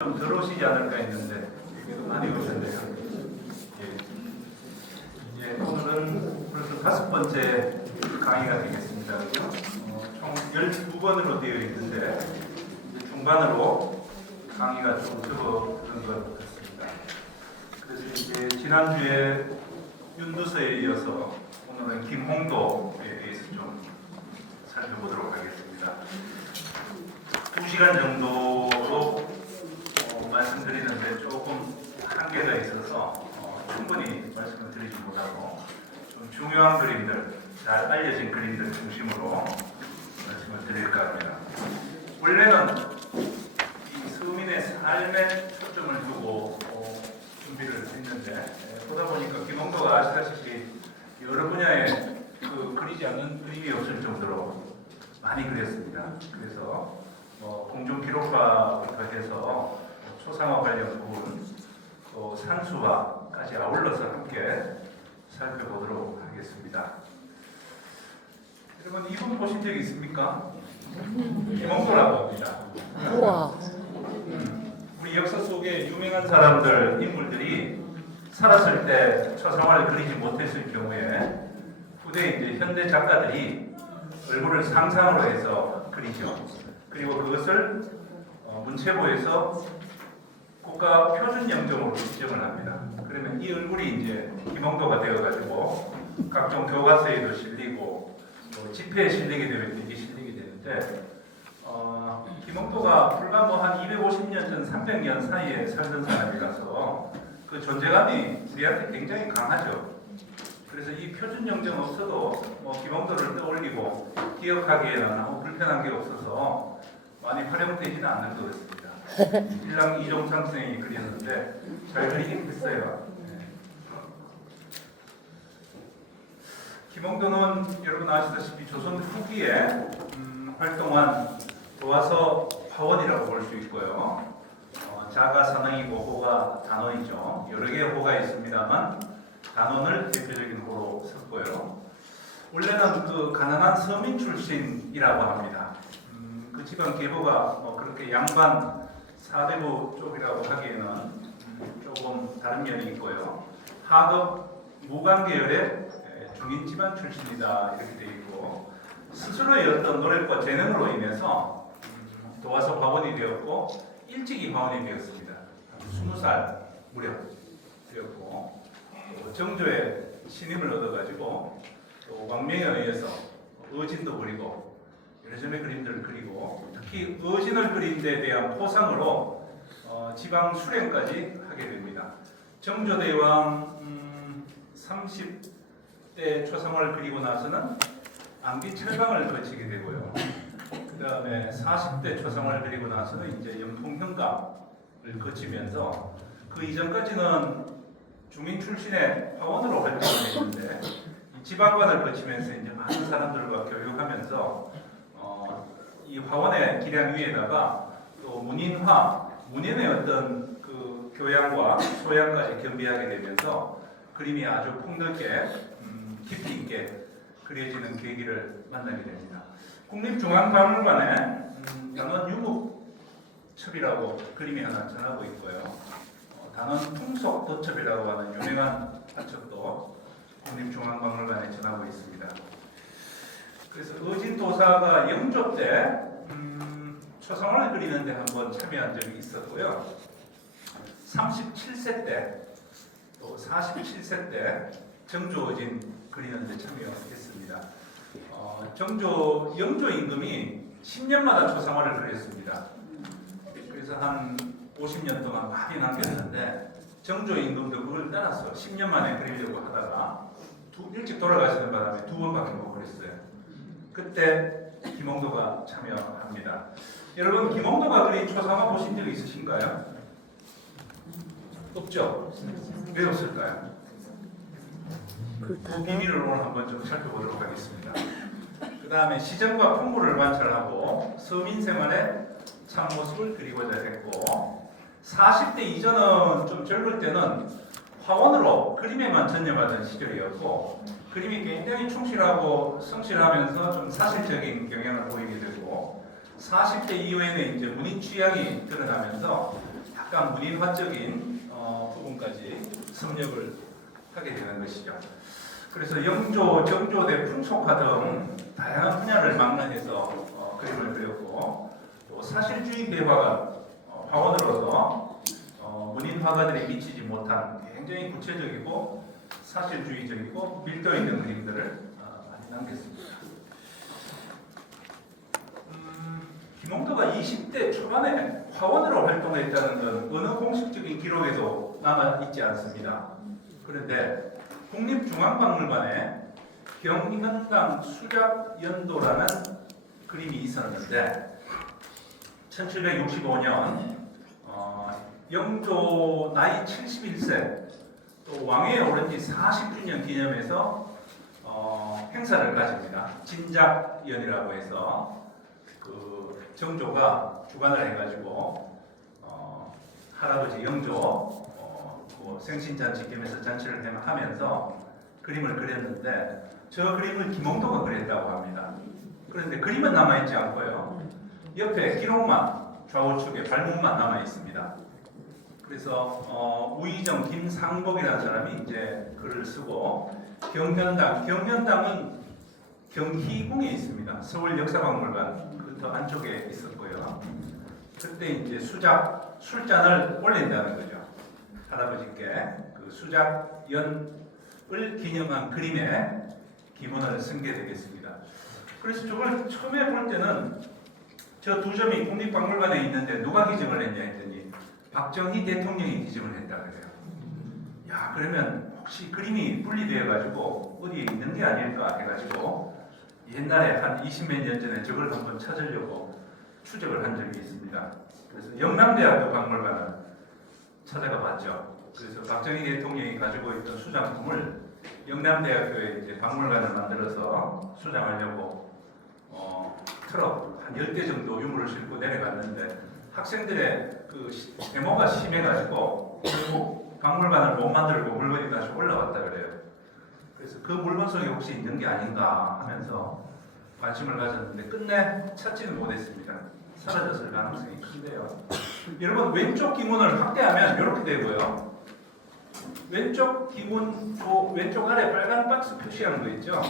좀 들어오시지 않을까 했는데 여기도 많이 오셨네요. 오늘은 벌써 5번째 강의가 되겠습니다. 총 12번으로 되어 있는데 중반으로 강의가 좀 접어든 것 같습니다. 그래서 이제 지난주에 윤두서에 이어서 오늘은 김홍도에 대해서 좀 살펴보도록 하겠습니다. 2시간 정도로 말씀드리는데 조금 한계가 있어서 충분히 말씀을 드리지 못하고 좀 중요한 그림들, 잘 알려진 그림들 중심으로 말씀을 드릴까 합니다. 원래는 이 서민의 삶에 초점을 두고 준비를 했는데 보다 보니까 김홍도가 아시다시피 여러 분야에 그리지 않는 그림이 없을 정도로 많이 그렸습니다. 그래서 공중기록과부터 해서 초상화 관련 부분, 또 산수화까지 아울러서 함께 살펴보도록 하겠습니다. 여러분 이분 보신 적 있습니까? 김홍도라고 합니다. 우와. 우리 역사 속에 유명한 사람들, 인물들이 살았을 때 초상화를 그리지 못했을 경우에 후대 이제 현대 작가들이 얼굴을 상상으로 해서 그리죠. 그리고 그것을 문체부에서 국가 표준 영정으로 지정을 합니다. 그러면 이 얼굴이 이제 김홍도가 되어가지고 각종 교과서에도 실리고 또 집회에 실리게 되면 이게 실리게 되는데 김홍도가 불과 한 250년 전 300년 사이에 살던 사람이라서 그 존재감이 우리한테 굉장히 강하죠. 그래서 이 표준 영정 없어도 김홍도를 떠올리고 기억하기에는 아무 불편한 게 없어서 많이 활용되지는 않는 것 같습니다. 신랑 이종창 선생님이 그렸는데 잘 그리긴 했어요. 김홍도는 여러분 아시다시피 조선 후기에 활동한 도화서 화원이라고 볼 수 있고요. 자가 산왕이고 호가 단원이죠. 여러 개의 호가 있습니다만 단원을 대표적인 호로 썼고요. 원래는 그 가난한 서민 출신이라고 합니다. 그 집안 계보가 그렇게 양반 사대부 쪽이라고 하기에는 조금 다른 면이 있고요. 하급 무관 계열의 중인 집안 출신이다 이렇게 되어 있고 스스로의 어떤 노력과 재능으로 인해서 도화서 화원이 되었고 일찍이 화원이 되었습니다. 20살 무렵 되었고 정조의 신임을 얻어가지고 또 왕명에 의해서 어진도 그리고 여러 점의 그림들을 그리고 특히 어진을 그린 데 대한 포상으로 지방 수령까지 하게 됩니다. 정조대왕 30대 초상화를 그리고 나서는 안기 철강을 거치게 되고요. 그 다음에 40대 초상화를 그리고 나서는 이제 영통현감을 거치면서 그 이전까지는 중인 출신의 화원으로 활동을 했는데 지방관을 거치면서 이제 많은 사람들과 교육하면서 이 화원의 기량 위에다가 또 문인의 어떤 그 교양과 소양까지 겸비하게 되면서 그림이 아주 폭넓게 깊이 있게 그려지는 계기를 만나게 됩니다. 국립중앙박물관에 단원 유목첩이라고 그림이 하나 전하고 있고요. 단원 풍속도첩이라고 하는 유명한 화첩도 국립중앙박물관에 전하고 있습니다. 그래서 어진도사가 영조 때 초상화를 그리는데 한번 참여한 적이 있었고요. 37세 때 또 47세 때 정조 어진 그리는데 참여했습니다. 영조 임금이 10년마다 초상화를 그렸습니다. 그래서 한 50년 동안 많이 남겼는데 정조 임금도 그걸 따라서 10년 만에 그리려고 하다가 일찍 돌아가시는 바람에 2번밖에 못 그렸어요. 그때 김홍도가 참여합니다. 여러분 김홍도가 그린 초상화 보신 적 있으신가요? 없죠? 왜 없을까요? 그 비밀을 오늘 한번 좀 살펴보도록 하겠습니다. 그 다음에 시정과 풍물을 관찰하고 서민 생활의 참모습을 그리고자 했고 40대 이전은 좀 젊을 때는 화원으로 그림에만 전념하던 시절이었고 그림이 굉장히 충실하고 성실하면서 좀 사실적인 경향을 보이게 되고 40대 이후에는 이제 문인 취향이 드러나면서 약간 문인화적인 부분까지 섭렵을 하게 되는 것이죠. 그래서 영조, 정조대 풍속화 등 다양한 분야를 망라해서 그림을 그렸고, 또 사실주의 대화가 화원으로서 문인 화가들이 미치지 못한 굉장히 구체적이고 사실주의적이고 밀도 있는 그림들을 많이 남겼습니다. 김홍도가 20대 초반에 화원으로 활동했다는 건 어느 공식적인 기록에도 남아있지 않습니다. 그런데 국립중앙박물관에 경현당 수작연도라는 그림이 있었는데 1765년 영조 나이 71세 또 왕위에 오른 지 40주년 기념해서 행사를 가집니다. 진작연이라고 해서 그 정조가 주관을 해가지고 할아버지 영조 생신잔치 겸해서 잔치를 하면서 그림을 그렸는데 저 그림을 김홍도가 그렸다고 합니다. 그런데 그림은 남아있지 않고요. 옆에 기록만 좌우측에 발문만 남아 있습니다. 그래서 우의정 김상복이라는 사람이 이제 글을 쓰고 경현당은 경희궁에 있습니다. 서울 역사박물관 그 더 안쪽에 있었고요. 그때 이제 술잔을 올린다는 거죠. 할아버지께 그 수작연을 기념한 그림에 기문을 쓴 게 되겠습니다. 그래서 저걸 처음에 볼 때는 저 두 점이 국립박물관에 있는데 누가 기증을 했냐 했더니 박정희 대통령이 기증을 했다 그래요. 야, 그러면 혹시 그림이 분리되어 가지고 어디에 있는 게 아닐까 해가지고 옛날에 한 20몇 년 전에 저걸 한번 찾으려고 추적을 한 적이 있습니다. 그래서 영남대학교 박물관을 찾아가 봤죠. 그래서 박정희 대통령이 가지고 있던 수장품을 영남대학교에 이제 박물관을 만들어서 수장하려고 트럭 한 10대 정도 유물을 싣고 내려갔는데 학생들의 그 데모가 심해가지고 결국 박물관을 못 만들고 물건이 다시 올라왔다 그래요. 그래서 그 물건 속에 혹시 있는 게 아닌가 하면서 관심을 가졌는데 끝내 찾지는 못했습니다. 사라졌을 가능성이 큰데요. 여러분 왼쪽 기문을 확대하면 이렇게 되고요. 왼쪽 기문 왼쪽 아래 빨간 박스 표시하는 거 있죠?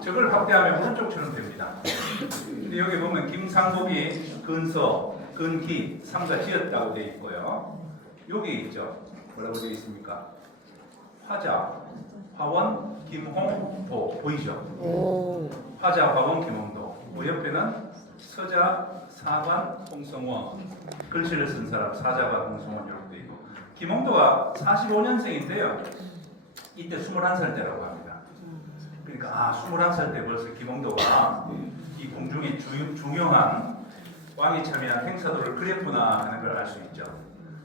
저걸 확대하면 오른쪽처럼 됩니다. 근데 여기 보면 김상복이 근서, 근기, 삼가 지었다고 되어 있고요. 여기 있죠? 뭐라고 되어 있습니까? 화자, 화원, 김홍도 보이죠? 화자, 화원, 김홍도. 그 옆에는 서자, 사관, 홍성원. 글씨를 쓴 사람 사자가 홍성원 이렇게 되어 있고 김홍도가 45년생인데요. 이때 21살 때라고 합니다. 그러니까 21살 때 벌써 김홍도가 이 궁중의 중요한 왕이 참여한 행사도를 그렸구나 하는 걸 알 수 있죠.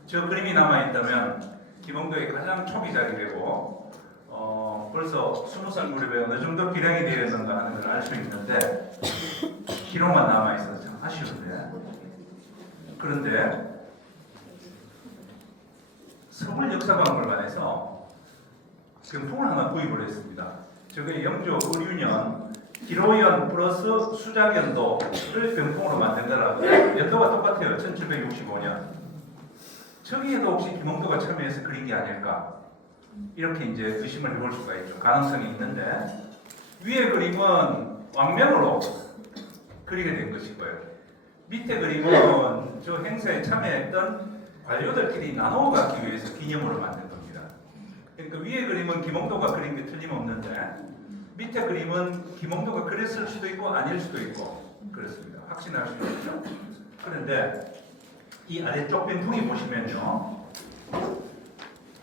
저 그림이 남아있다면 김홍도의 가장 초기작이 되고 벌써 20살 무렵에 어느 정도 기량이 되었는가 하는 걸 알 수 있는데 기록만 남아있어서 참 아쉬운데 그런데 서울역사박물관에서 금품을 하나 구입을 했습니다. 저게 영조 의류년 기로연 플러스 수작연도를 금품으로 만든 거라고 연도가 똑같아요. 1765년. 저기에도 혹시 김홍도가 참여해서 그린 게 아닐까 이렇게 이제 의심을 해볼 수가 있죠. 가능성이 있는데 위에 그림은 왕명으로 그리게 된 것이고요. 밑에 그림은 저 행사에 참여했던 관료들끼리 나눠 가기 위해서 기념으로 만든 겁니다. 그러니까 위에 그림은 김홍도가 그린 게 틀림없는데 밑에 그림은 김홍도가 그렸을 수도 있고 아닐 수도 있고 그렇습니다. 확신할 수는 없죠. 그런데 이 아래쪽 빈통이 보시면요.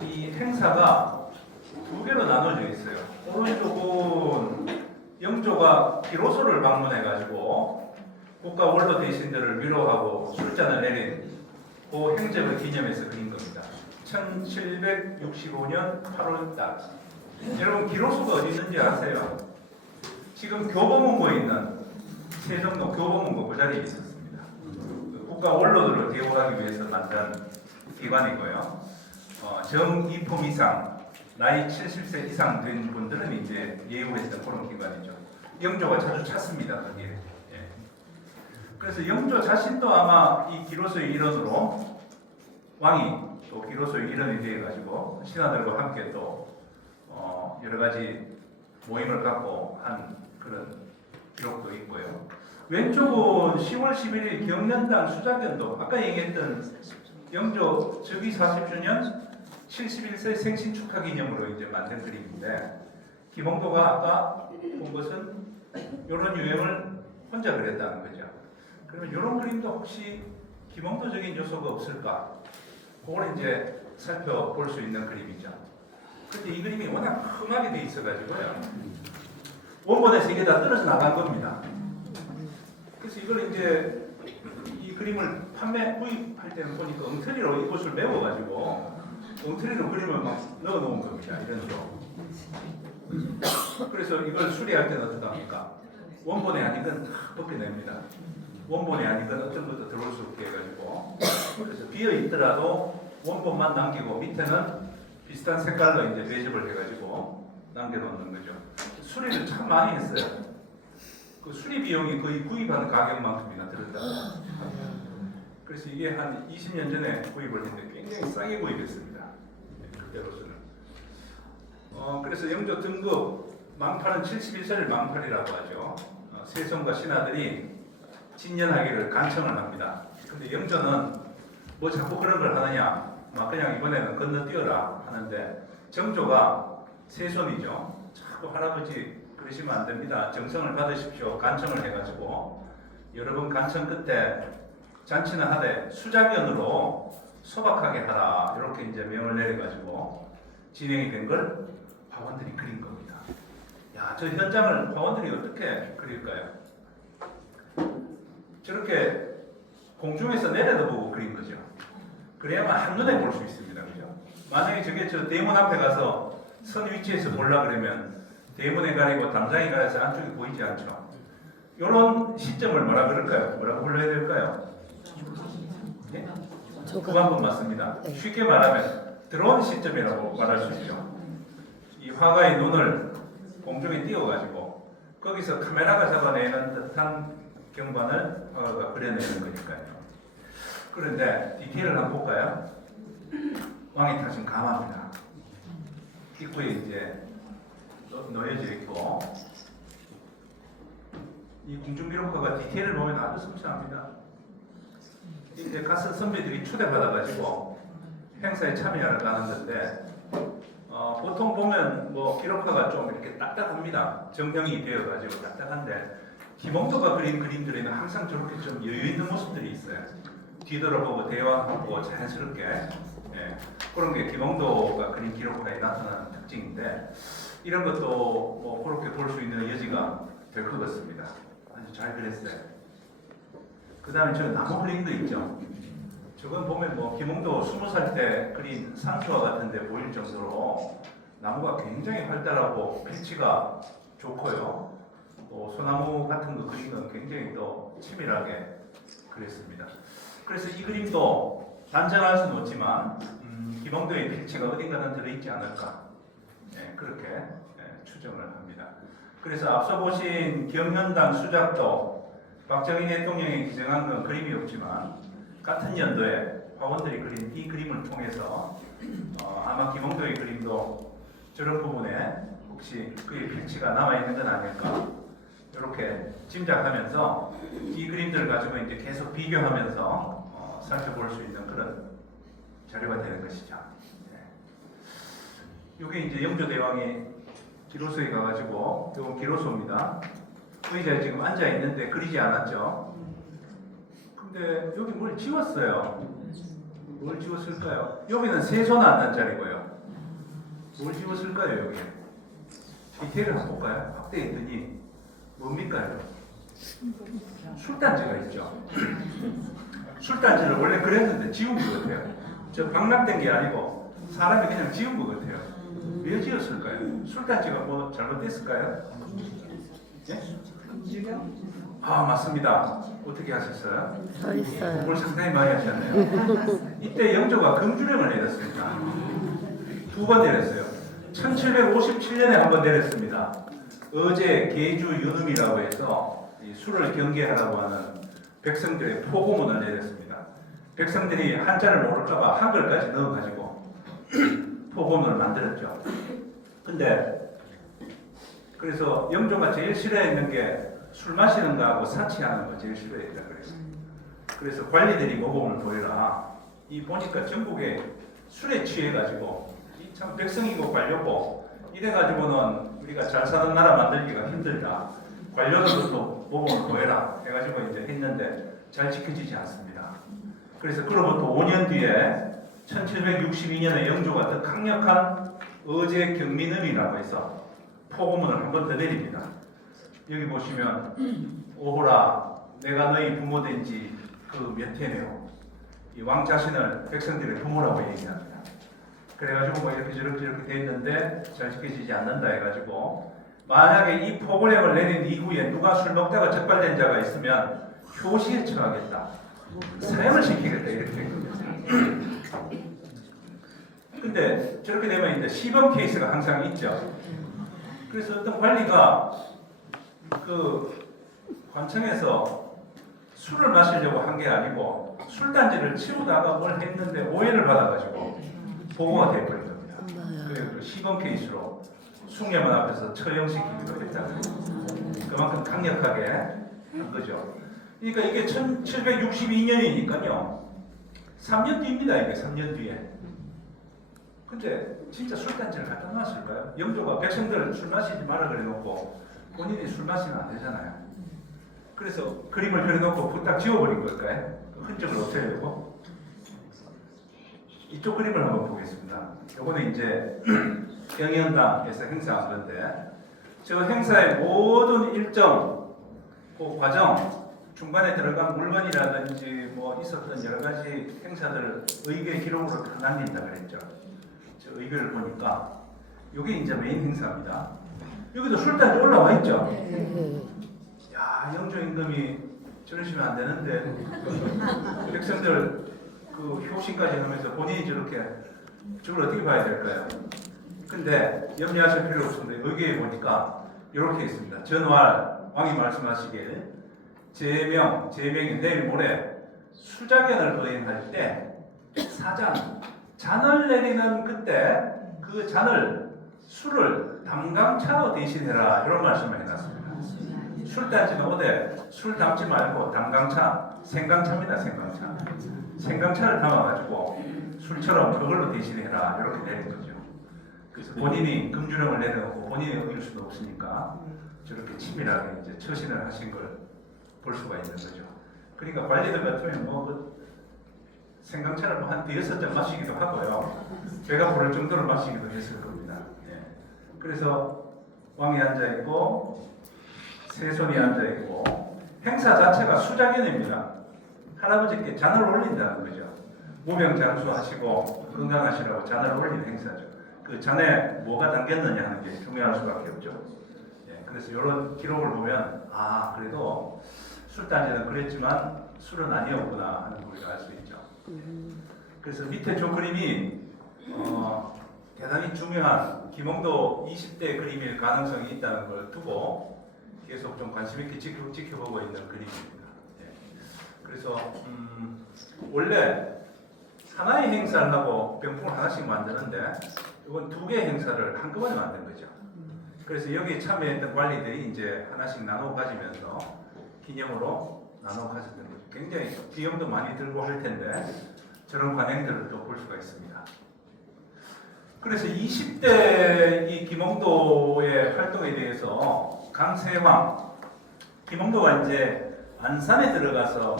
이 행사가 두 개로 나눠져 있어요. 오른쪽은 영조가 기로소를 방문해가지고 국가 원로 대신들을 위로하고 술잔을 내린 그 행적을 기념해서 그린 겁니다. 1765년 8월달. 여러분 기로소가 어디 있는지 아세요? 지금 교보문고에 있는 세종로 교보문고 그 자리에 있었습니다. 국가 원로들을 대우하기 위해서 만든 기관이고요. 정이품 이상, 나이 70세 이상 된 분들은 이제 예우했던 그런 기관이죠. 영조가 자주 찾습니다, 거기에. 예. 그래서 영조 자신도 아마 이 기로소의 일원으로 왕이 또 기로소의 일원이 되어가지고 신하들과 함께 또 여러 가지 모임을 갖고 한 그런 기록도 있고요. 왼쪽은 10월 11일 경연당 수자견도 아까 얘기했던 영조 즉위 40주년 71세 생신 축하 기념으로 이제 만든 그림인데 김홍도가 아까 본 것은 이런 유형을 혼자 그렸다는 거죠. 그러면 이런 그림도 혹시 김홍도적인 요소가 없을까? 그걸 이제 살펴볼 수 있는 그림이죠. 근데 이 그림이 워낙 험하게 돼 있어가지고요. 원본에서 이게 다 떨어져 나간 겁니다. 그래서 이걸 이제 이 그림을 구입할 때는 보니까 엉터리로 이곳을 메워가지고 엉터리로 그림을 막 넣어 놓은 겁니다. 이런 식으로. 그래서 이걸 수리할 때는 어떻게 합니까? 원본에 아닌 건 다 벗겨냅니다. 원본에 아닌 건 어떤 것도 들어올 수 없게 해가지고 그래서 비어 있더라도 원본만 남기고 밑에는 비슷한 색깔로 이제 배접을 해가지고 남겨놓는 거죠. 수리를 참 많이 했어요. 그 수리 비용이 거의 구입하는 가격만큼이나 들었다. 그래서 이게 한 20년 전에 구입을 했는데 굉장히 싸게 구입했습니다. 그때로서는. 그래서 영조 등급 망파는 71세를 망팔이라고 하죠. 세손과 신하들이 진년하기를 간청을 합니다. 근데 영조는 뭐 자꾸 그런 걸 하느냐, 막 그냥 이번에는 건너뛰어라 하는데 정조가 세손이죠. 자꾸 할아버지 그러시면 안 됩니다. 정성을 받으십시오. 간청을 해가지고 여러 번 간청 끝에 잔치는 하되 수자견으로 소박하게 하라 이렇게 이제 명을 내려가지고 진행이 된 걸 화원들이 그린 겁니다. 야, 저 현장을 화원들이 어떻게 그릴까요? 저렇게 공중에서 내려다보고 그린 거죠. 그래야만 한눈에 볼 수 있습니다. 그죠? 만약에 저게 저 대문 앞에 가서 선 위치에서 보려 그러면 대문에 가리고 담장에 가려서 안쪽이 보이지 않죠. 이런 시점을 뭐라 그럴까요? 뭐라고 불러야 될까요? 네? 그만큼 맞습니다. 쉽게 말하면 들어온 시점이라고 말할 수 있죠. 이 화가의 눈을 공중에 띄워가지고 거기서 카메라가 잡아내는 듯한 경관을 화가가 그려내는 거니까요. 그런데 디테일을 한번 볼까요? 왕이 타신 가마입니다. 입구에 이제 놓여져 있고 이 궁중기록가가 디테일을 보면 아주 섬세합니다. 이제 가서 선배들이 초대받아가지고 행사에 참여하러 가는 건데 보통 보면 뭐 기록가가 좀 이렇게 딱딱합니다. 정형이 되어가지고 딱딱한데 김홍도가 그린 그림들에는 항상 저렇게 좀 여유 있는 모습들이 있어요. 뒤돌아보고 대화하고 자연스럽게 그런 게 김홍도가 그린 기록가에 나타나는 특징인데 이런 것도 뭐 그렇게 볼 수 있는 여지가 될 것 같습니다. 아주 잘 그렸어요. 그 다음에 저 나무 그림도 있죠. 저건 보면 뭐 김홍도 20살 때 그린 상수화 같은데 보일 정도로 나무가 굉장히 활달하고 필치가 좋고요. 또 소나무 같은 거 그린 건 굉장히 또 치밀하게 그렸습니다. 그래서 이 그림도 단정할 수는 없지만 김홍도의 필치가 어딘가는 들어있지 않을까 그렇게 추정을 합니다. 그래서 앞서 보신 경연당 수작도 박정희 대통령이 기증한 건 그림이 없지만 같은 연도에 화원들이 그린 이 그림을 통해서 아마 김홍도의 그림도 저런 부분에 혹시 그의 필치가 남아있는 건 아닐까 이렇게 짐작하면서 이 그림들을 가지고 이제 계속 비교하면서 살펴볼 수 있는 그런 자료가 되는 것이죠. 이게 이제 영조대왕이 기로소에 가가지고 이건 기로소입니다. 의자에 지금 앉아 있는데 그리지 않았죠. 근데 여기 뭘 지웠어요. 뭘 지웠을까요? 여기는 세손 앉는 자리고요. 뭘 지웠을까요 여기? 디테일을 한번 볼까요? 확대했더니 뭡니까? 술단지가 있죠. 술단지를 원래 그랬는데 지운 것 같아요. 저 방락된 게 아니고 사람이 그냥 지운 것 같아요. 왜 지었을까요? 술단지가 뭐 잘못됐을까요? 예? 아 맞습니다. 어떻게 하셨어요? 더 있어요. 공부를 상당히 많이 하셨네요. 이때 영조가 금주령을 내렸습니다. 2번 내렸어요. 1757년에 한 번 내렸습니다. 어제 계주 유눔이라고 해서 이 술을 경계하라고 하는 백성들의 포고문을 내렸습니다. 백성들이 한자를 모를까봐 한글까지 넣어가지고 포고문을 만들었죠. 근데 그래서 영조가 제일 싫어했는 게 술 마시는 거하고 사치하는 거 제일 싫어했다 그랬어요. 그래서 관리들이 모범을 보이라. 이 보니까 전국에 술에 취해가지고 이 참 백성이고 관료고 이래가지고는 우리가 잘 사는 나라 만들기가 힘들다. 관료들도 모범을 보여라 해가지고 이제 했는데 잘 지켜지지 않습니다. 그래서 그로부터 5년 뒤에 1762년에 영조가 더 강력한 어제 경민음이라고 해서 포고문을 한 번 더 내립니다. 여기 보시면 오호라 내가 너희 부모된지 그 몇 해네요. 이 왕 자신을 백성들의 부모라고 얘기합니다. 그래가지고 뭐 이렇게 저렇게 돼 있는데 잘 지켜지지 않는다 해가지고 만약에 이 포고령을 내린 이후에 누가 술 먹다가 적발된 자가 있으면 효시에 처하겠다. 사형을 시키겠다 이렇게 했거든요. 근데 저렇게 되면 이제 시범 케이스가 항상 있죠. 그래서 어떤 관리가 그 관청에서 술을 마시려고 한 게 아니고 술단지를 치우다가 뭘 했는데 오해를 받아가지고 보고가 돼버린 겁니다. 그래서 시범 케이스로 숭례문 앞에서 처형시키기도 했잖아요. 그만큼 강력하게 한 거죠. 그러니까 이게 1762년이니까요. 3년 뒤입니다. 이게 3년 뒤에. 근데 진짜 술단지를 갖다 놨을까요? 영조가 백성들 술 마시지 마라 그래놓고 본인이 술 마시면 안 되잖아요. 그래서 그림을 그려놓고 부탁 지워버린 걸까요? 흔적을 없애려고. 이쪽 그림을 한번 보겠습니다. 요거는 이제 경연당에서 행사한 건데 저 행사의 모든 일정, 그 과정, 중간에 들어간 물건이라든지 뭐 있었던 여러 가지 행사들을 의궤 기록으로 다 남긴다 그랬죠. 저 의궤를 보니까 이게 이제 메인 행사입니다. 여기도 술단지 올라와 있죠. 야, 영조 임금이 저러시면 안 되는데 백성들 그 효신까지 하면서 본인이 저렇게 저걸 어떻게 봐야 될까요? 근데 염려하실 필요 없습니다. 의궤에 보니까 이렇게 있습니다. 전왈 왕이 말씀하시길 제명이 내일 모레 수자견을 거행할 때 사잔 잔을 내리는 그때 그 잔을 술을 담강차로 대신해라 이런 말씀을 해놨습니다. 술단지는 어디 술 담지 말고 담강차, 생강차입니다. 생강차를 담아가지고 술처럼 그걸로 대신해라 이렇게 내린 거죠. 그래서 본인이 금주령을 내려놓고 본인이 어길 수도 없으니까 저렇게 치밀하게 이제 처신을 하신 걸 볼 수가 있는 거죠. 그러니까 관리들 같으면 뭐 생강차를 뭐 한 5-6잔 마시기도 하고요. 배가 부를 정도로 마시기도 했을 겁니다. 예. 그래서 왕이 앉아있고 세손이 앉아있고 행사 자체가 수자견입니다. 할아버지께 잔을 올린다는 거죠. 무병장수하시고 건강하시라고 잔을 올리는 행사죠. 그 잔에 뭐가 담겼느냐 하는 게 중요할 수밖에 없죠. 예. 그래서 이런 기록을 보면 아 그래도 술단지는 그랬지만 술은 아니었구나 하는 걸 우리가 알 수 있죠. 그래서 밑에 저 그림이 대단히 중요한 김홍도 20대 그림일 가능성이 있다는 걸 두고 계속 좀 관심 있게 지켜보고 있는 그림입니다. 예. 그래서 원래 하나의 행사를 하고 병풍을 하나씩 만드는데 이건 2개 행사를 한꺼번에 만든 거죠. 그래서 여기에 참여했던 관리들이 이제 하나씩 나눠 가지면서 기념으로 나눠 가졌던 거죠. 굉장히 비용도 많이 들고 할 텐데 저런 관행들을 또 볼 수가 있습니다. 그래서 20대 이 김홍도의 활동에 대해서 강세왕, 김홍도가 이제 안산에 들어가서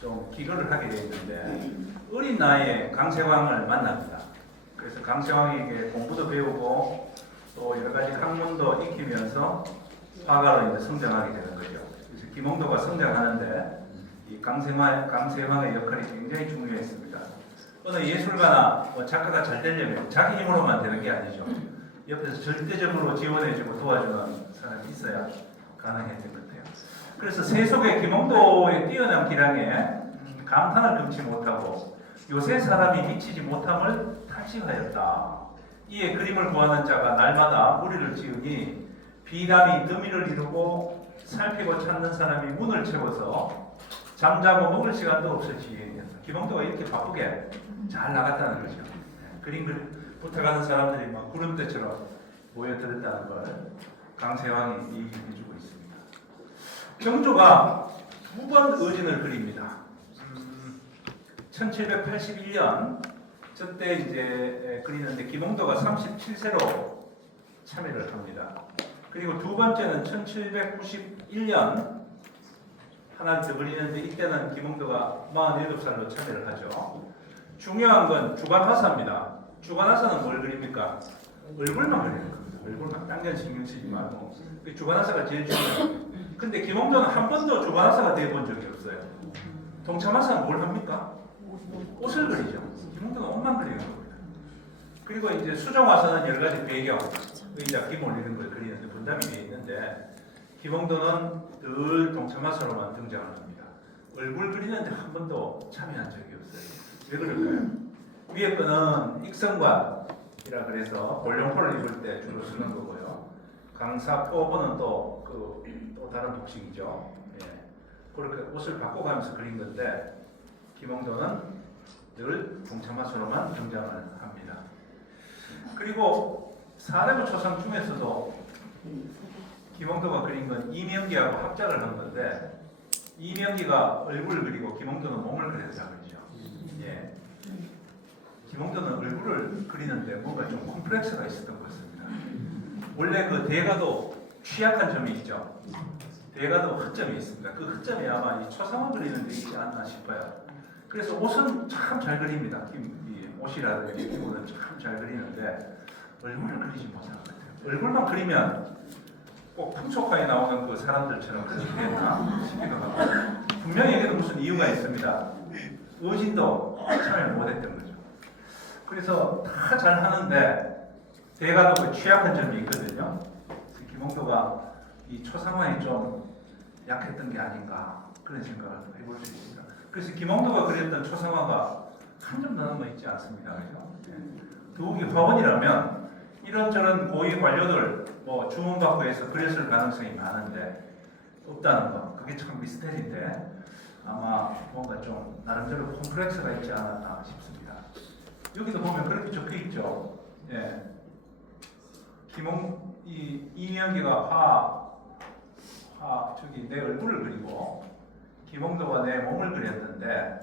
좀 기거를 하게 되었는데 어린 나이에 강세왕을 만납니다. 그래서 강세왕에게 공부도 배우고 또 여러 가지 학문도 익히면서 화가로 이제 성장하게 되는 거죠. 그래서 김홍도가 성장하는데 이 강세왕의 역할이 굉장히 중요했습니다. 어느 예술가나 작가가 잘 되려면 자기 힘으로만 되는 게 아니죠. 옆에서 절대적으로 지원해주고 도와주는 사람이 있어야 가능했던 것 같아요. 그래서 세속의 김홍도의 뛰어난 기량에 감탄을 금치 못하고 요새 사람이 미치지 못함을 탈취하였다. 이에 그림을 구하는 자가 날마다 무리를 지으니 비담이 더미를 이루고 살피고 찾는 사람이 문을 채워서 잠자고 먹을 시간도 없을 지경이었어. 김홍도가 이렇게 바쁘게 잘 나갔다는 거죠. 그림 부탁하는 사람들이 막 구름대처럼 모여들었다는 걸 강세왕이 얘기해주고 있습니다. 정조가 두 번 의진을 그립니다. 1781년 저때 이제 그리는데 김홍도가 37세로 참여를 합니다. 그리고 두 번째는 1791년 하나 더 그리는데 이때는 김홍도가 47살로 참여를 하죠. 중요한 건 주간화사입니다. 주간화사는 뭘 그립니까? 얼굴만 그리는 겁니다. 얼굴만. 딴 건 신경 쓰지 말고. 주간화사가 제일 중요해요. 근데 김홍도는 한 번도 주간화사가 돼본 적이 없어요. 동참화사는 뭘 합니까? 옷을 그리죠. 김홍도가 옷만 그리는 겁니다. 그리고 이제 수정화사는 여러 가지 배경, 의자 김 올리는 걸 그리는데 분담이 되어 있는데 김홍도는 늘 동참화사로만 등장을 합니다. 얼굴 그리는데 한 번도 참여한 적이 없어요. 왜 그럴까요? 위에 거는 익성관이라 그래서 골룡포를 입을 때 주로 쓰는 거고요. 강사포부는 또 다른 복식이죠. 예. 그렇게 옷을 바꿔가면서 그린 건데 김홍도는 늘 동참화사로만 등장을 합니다. 그리고 사대부 초상 중에서도 김홍도가 그린 건 이명기하고 합작을 한 건데 이명기가 얼굴을 그리고 김홍도는 몸을 그렸다고 그러죠. 예. 김홍도는 얼굴을 그리는데 뭔가 좀 콤플렉스가 있었던 것 같습니다. 원래 그 대가도 취약한 점이 있죠. 대가도 흑점이 있습니다. 그 흑점이 아마 이 초상화 그리는 데 있지 않나 싶어요. 그래서 옷은 참 잘 그립니다. 이 옷이라든지 기분은 참 잘 그리는데 얼굴을 그리지 못하는 것 같아요. 얼굴만 그리면 꼭 풍속화에 나오는 그 사람들처럼 그렇게 되나 싶기도 하고 분명히 여기도 무슨 이유가 있습니다. 의진도 참여 못했던 거죠. 그래서 다 잘하는데 대가도 그 취약한 점이 있거든요. 김홍도가 이 초상화에 좀 약했던 게 아닌가 그런 생각을 해볼 수 있습니다. 그래서 김홍도가 그렸던 초상화가 한 점도 남아 있지 않습니다. 그죠? 더욱이 화원이라면 이런저런 고위 관료들 주문받고 해서 그렸을 가능성이 많은데 없다는 거 그게 참 미스터리인데 아마 뭔가 좀 나름대로 콤플렉스가 있지 않았나 싶습니다. 여기도 보면 그렇게 적혀 있죠. 예. 이명기가 저기 내 얼굴을 그리고 김홍도가 내 몸을 그렸는데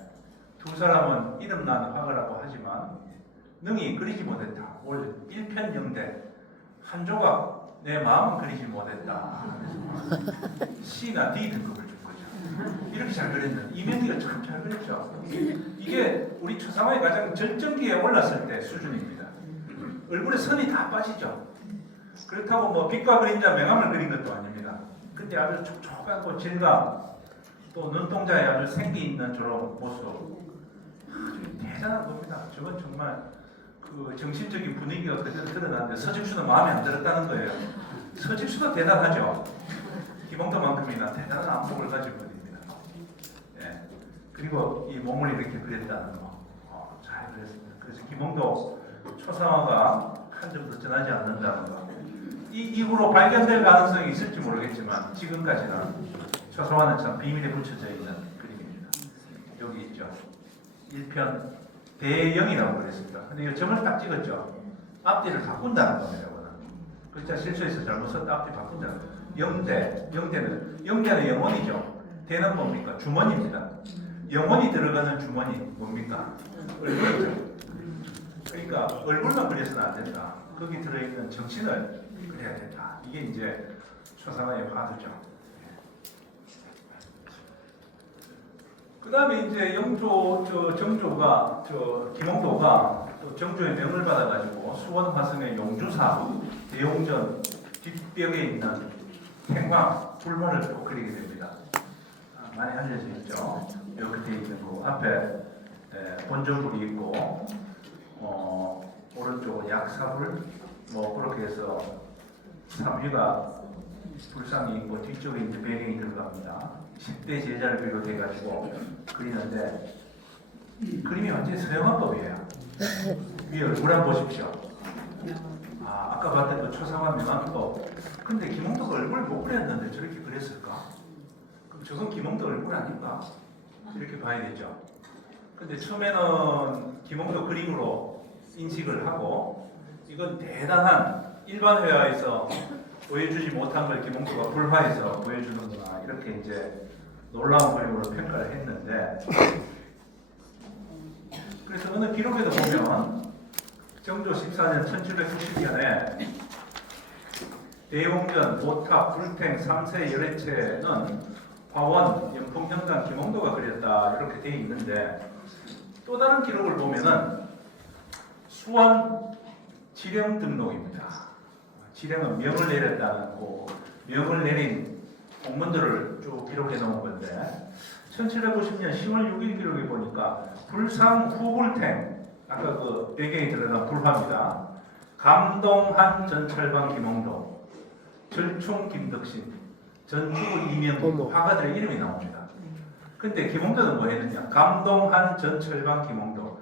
두 사람은 이름난 화가라고 하지만 능히 그리지 못했다. 올 1편0대 한 조각 내 마음은 그리지 못했다. C나 D 등급을 준 거죠. 이렇게 잘 그렸는데 이명기가 참 잘 그렸죠. 이게 우리 초상화의 가장 절정기에 올랐을 때 수준입니다. 얼굴에 선이 다 빠지죠. 그렇다고 뭐 빛과 그림자 명암을 그린 것도 아닙니다. 근데 아주 촉촉하고 질감 또 눈동자에 아주 생기 있는 저런 모습 아주 대단한 겁니다. 저건 정말 그 정신적인 분위기가 그대로 드러나는데 서직수는 마음에 안 들었다는 거예요. 서직수도 대단하죠. 김홍도만큼이나 대단한 안목을 가진 분입니다. 예. 그리고 이 몸을 이렇게 그렸다는 거 잘 그렸습니다. 그래서 김홍도 초상화가 한 점도 전하지 않는다는 거. 이 이후로 발견될 가능성이 있을지 모르겠지만 지금까지는 초상화는 참 비밀에 붙여져 있는 그림입니다. 여기 있죠. 1편 대영이라고 그랬습니다. 근데 이 점을 딱 찍었죠. 앞뒤를 바꾼다는 겁니다. 글자 실수해서 잘못 썼다 앞뒤 바꾼다는 거예요. 영대는 영혼이죠. 대는 뭡니까? 주머니입니다. 영혼이 들어가는 주머니 뭡니까? 얼굴이죠. 그러니까 얼굴만 그려서는 안 된다. 거기 들어있는 정신을 그려야 된다. 이게 이제 초상화의 화두죠. 그 다음에 이제 정조가 김홍도가 또 정조의 명을 받아가지고 수원 화성의 용주사 대용전 뒷벽에 있는 행광 불문을 또 그리게 됩니다. 많이 알려져 있죠. 요 끝에 있는 거 앞에 본전불이 있고 오른쪽은 약사불 그렇게 해서 삼휘가 불상이 있고 뒤쪽에 이제 배경이 들어갑니다. 10대 제자를 비롯해가지고 그리는데 그림이 완전히 서양화법이에요. 위에 얼굴 한번 보십시오. 아까 봤던 그 초상화 명암법. 근데 김홍도가 얼굴을 못 그렸는데 저렇게 그렸을까? 그럼 저건 김홍도 얼굴 아닌가? 이렇게 봐야겠죠. 근데 처음에는 김홍도 그림으로 인식을 하고 이건 대단한 일반 회화에서 보여주지 못한 걸 김홍도가 불화해서 보여주는구나 이렇게 이제 놀라운 그림으로 평가를 했는데, 그래서 어느 기록에도 보면 정조 14년 1790년에 대웅전, 보탑, 불탱, 삼세 열애체는 화원, 연풍현강 김홍도가 그렸다 이렇게 되어 있는데, 또 다른 기록을 보면은 수원 지령 등록입니다. 지령은 명을 내렸다는 거, 명을 내린 공문들을 쭉 기록해 놓은 건데 1790년 10월 6일 기록에 보니까 불상 후불탱, 아까 그 배경에 들어간 불화입니다. 감동한 전철방 김홍도, 절충 김덕신, 전주 이명 화가들의 이름이 나옵니다. 근데 김홍도는 뭐 했느냐? 감동한 전철방 김홍도.